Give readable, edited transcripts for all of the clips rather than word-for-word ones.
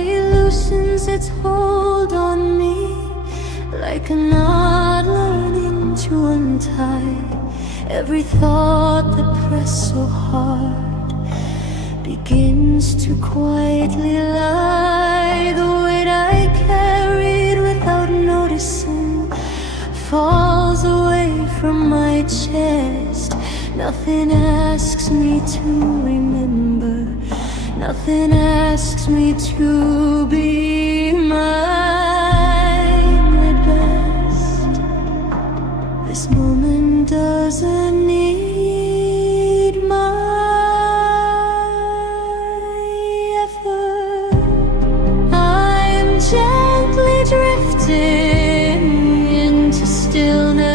day loosens its hold on me, like a knot learning to untie. Every thought that pressed so hard begins to quietly lie. The weight I carried without noticing falls away from my chest. Nothing asks me to remember, nothing asks me to be my best. This moment doesn't need my effort. I'm gently drifting into stillness,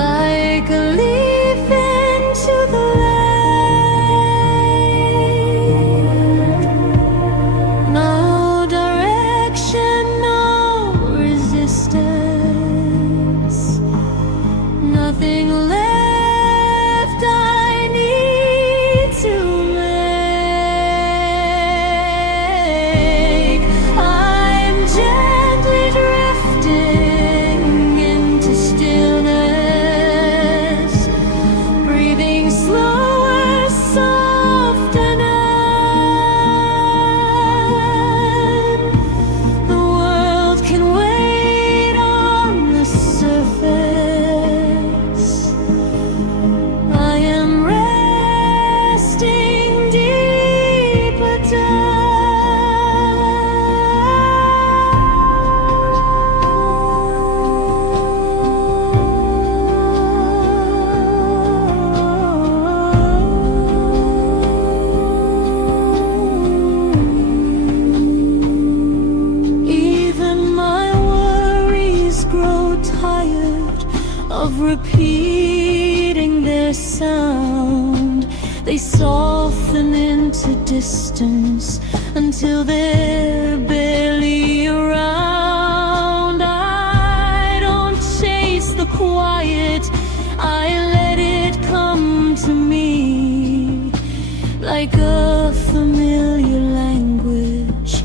like a leaf into the light. No direction, no resistance, nothing left I need to make. I'm gently drifting into stillness, breathing slower, softer none. The world can wait on the surface. I am resting deeper down. Even my worries grow tired of repeating their sound. They soften into distance until they're barely around. I don't chase the quiet, I let it come to me like a familiar language.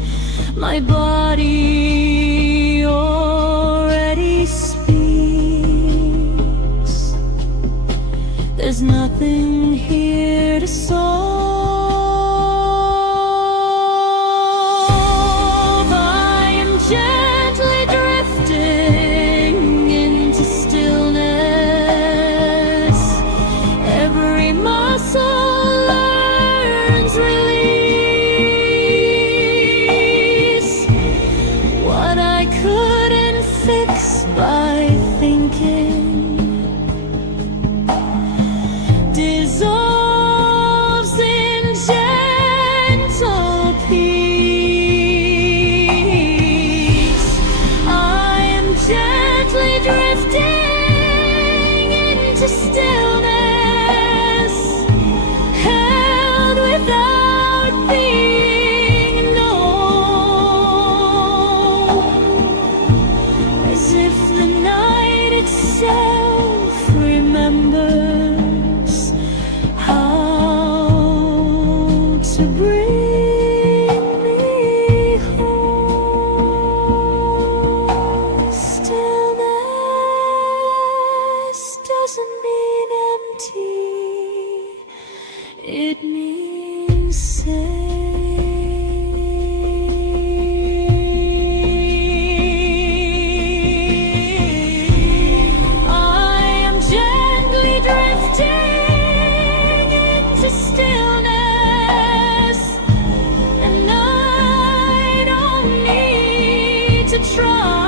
My body already speaks. There's nothing here to solve. I am gently drifting into stillness. Every muscle learns release. What I couldn't fix by thinking dissolves in gentle peace. I am gently drifting into stillness, held without being known, as if the night itself remembers how to bring me home. Stillness doesn't mean empty, it means safe. I am gently drifting into stillness, and I don't need to try.